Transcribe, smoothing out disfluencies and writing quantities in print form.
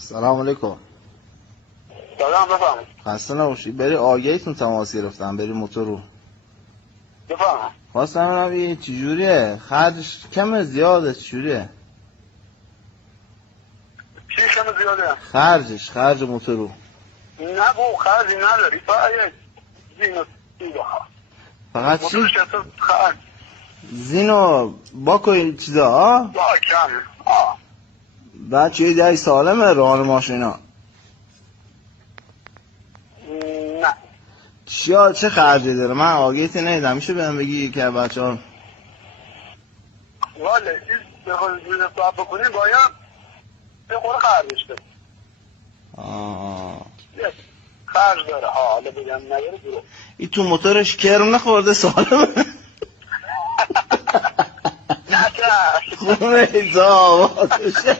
سلام علیکم. سلام بفرمایید. خسته نباشی. بری آگهیتون تماس گرفتم بری موتور رو. بفرمایید. خواستم ببینم این چجوریه؟ خرجش کمه زیاده چجوریه؟ چی کم زیاده؟ خرج موتور رو. نه بو خرجی نداری. فقط زینو بخواه. فقط چی؟ موتورش اصلا خرج. زینو باکو این چیزا ها؟ با کم. بعد چیه دیگه سالمه ران ماشینا؟ نه. چه خرجی داره؟ من آگهیتی ندیدم. میشه بهم بگی که بچه ها والا این بخواد زیر حساب بکنیم باید یه خورده خرجش بده. خرج داره. حالا بگم نداره برو. این تو موتورش کرم نخورده سالمه؟ نه خونه ایزا آبادشه.